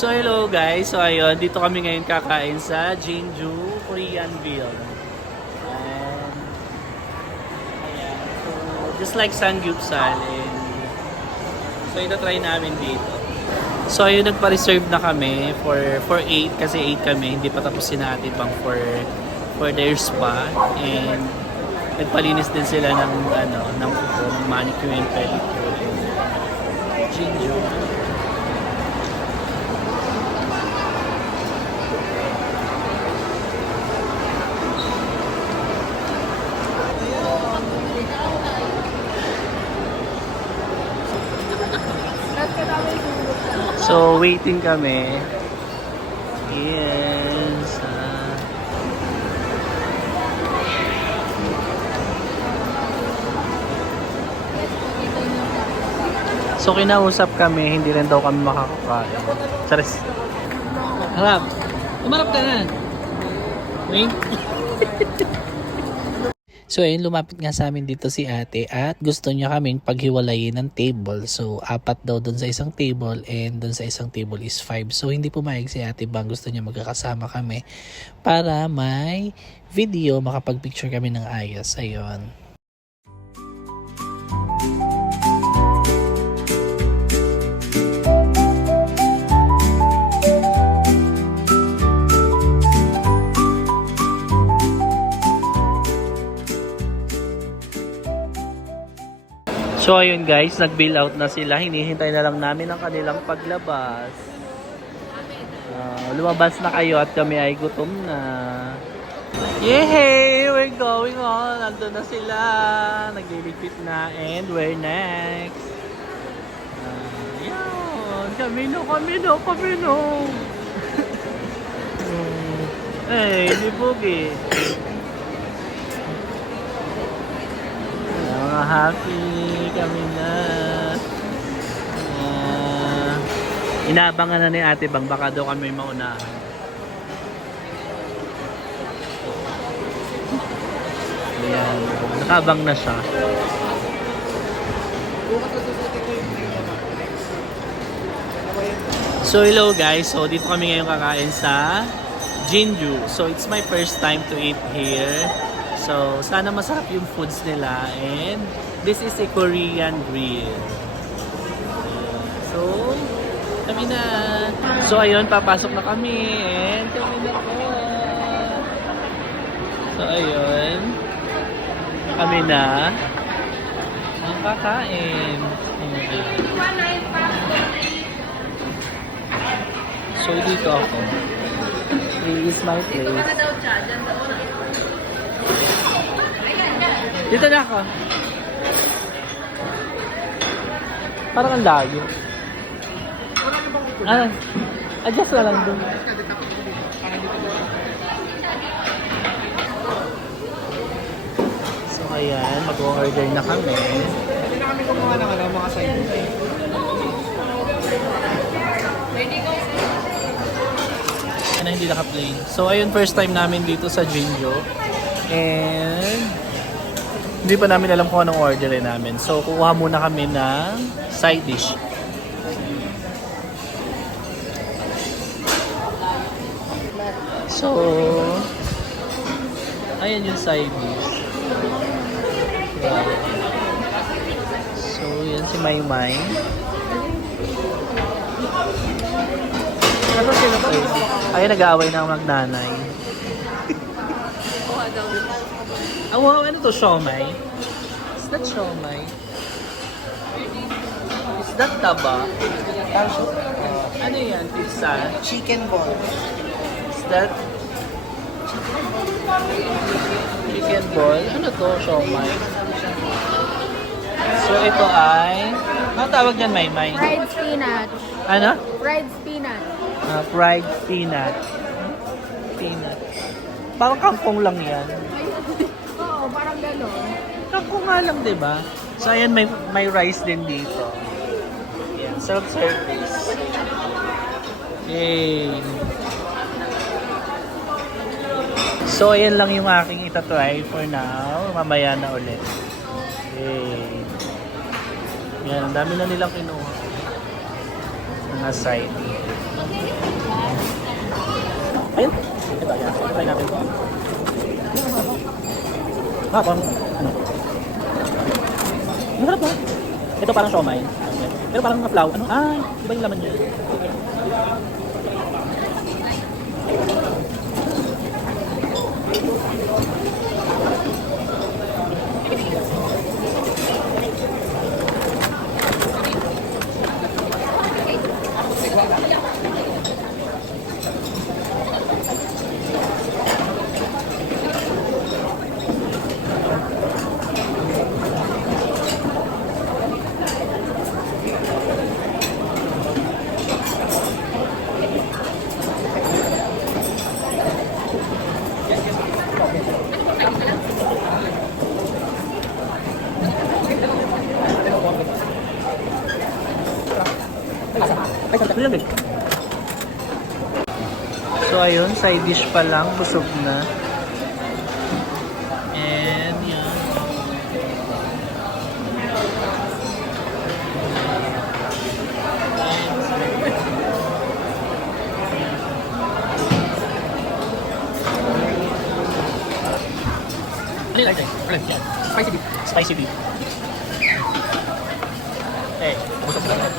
So hello guys, so ayun, dito kami ngayon kakain sa Jeonju Korean Grill. And ayan, so just like Samgyeopsal, and so ito try namin dito. So ayun, nagpa-reserve na kami for 8 kasi 8 kami, hindi pa tapos natin pang for their spa, and nagpalinis din sila ng ng kuko, ng manicure and pedicure. Jeonju. So, waiting kami. Yes. So, kinausap kami, hindi rin daw kami makakakain. Charis. Harap. Umarap ka na. Wink. So ayun, lumapit nga sa amin dito si ate at gusto niya kaming paghiwalayin ng table. So 4 daw doon sa isang table and doon sa isang table is 5. So hindi pumayag si ate bang gusto niya magkakasama kami para may video, makapag-picture kami ng ayos. Ayun. So ayun guys, nag-bill out na sila. Hinihintay na lang namin ang kanilang paglabas. Lumabas na kayo at kami ay gutom na. Yay! We're going on! Nandun na sila. Nagliligpit na. And we're next. Yan. Kami no. Hey, di bugi. Mga happy kami na. Inaabangan na ni ate bang baka daw kami maunahan. Ayan, nakabang na siya. So hello guys, so dito kami ngayon kakain sa Jeonju. So it's my first time to eat here. So, sana masarap yung foods nila, and this is a Korean grill. So, kami na. So, ayun, papasok na kami, and kami na po. So, ayun. Kami na. Ang kakain. So, dito ako. This is my place. Dito na ako. Parang ang layo. Adjust na lang doon. So ayan, mag-order na kami. Hindi na kami kumuha ng mga side dish. Hindi naka-play. So ayun, first time namin dito sa Jeonju. And hindi pa namin alam kung anong orderin namin. So, kukuha muna kami ng side dish. So, ayan yung side dish. Wow. So, yan si Maymay. Ayan, nag-aaway na ang magnanay. Wow, ano to? Siomai? Is that siomai? Is that taba? Ano yan? Pizza? Chicken ball. Is that chicken ball? Ano to? Siomai? So ito ay, ano tawag yan, Maymay? Fried spinach. Ano? Fried spinach. Fried peanut. Peanut. Parang kangkong lang yan. Oo, parang gano'n. Kangkong nga lang, di ba? So ayan, may rice din dito. Yan, self-service. Yay! So ayan lang yung aking itatry for now. Mamaya na ulit. Yay! Yan, ang dami na nilang kinuha. Mga side. Ayun. Ito, yan. Try natin. Parang, ano? Masarap ba? Ito parang siomay. Pero parang mga flow. Ano? Ay, iba yung laman niya. So ayun, side dish pa lang, busog na. And yan. Ano yung like? Yan. Spicy beef. Spicy beef. Eh, busog na lang.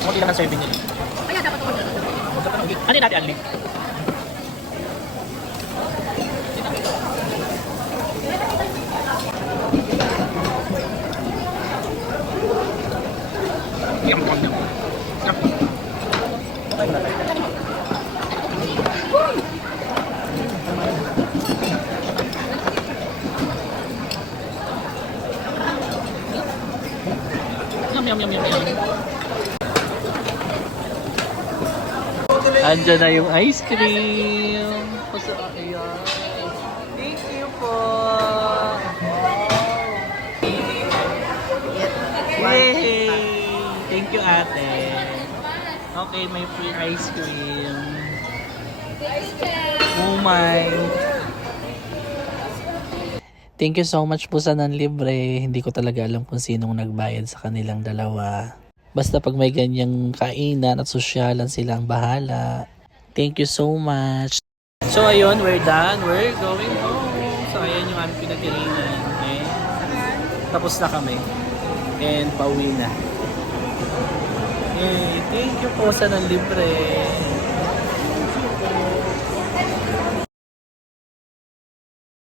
Kunti lang ang serving nila. Kaya dapat ako dito. Ano yung natin, Anli? Yum, yum, yum, yum, yum. Andiyan na yung ice cream. Pasa, ayan. Thank you po. Yay! Thank you, ate. Okay, may free ice cream. Oh my. Thank you so much po sa nanlibre. Hindi ko talaga alam kung sinong nagbayad sa kanilang dalawa. Basta pag may ganyang kainan at sosyalan sila ang bahala. Thank you so much. So ayun, we're done. We're going home. So ayan yung aming pinagkainan. Okay? Tapos na kami. And pauwi na. Yay! Thank you po sa nanlibre.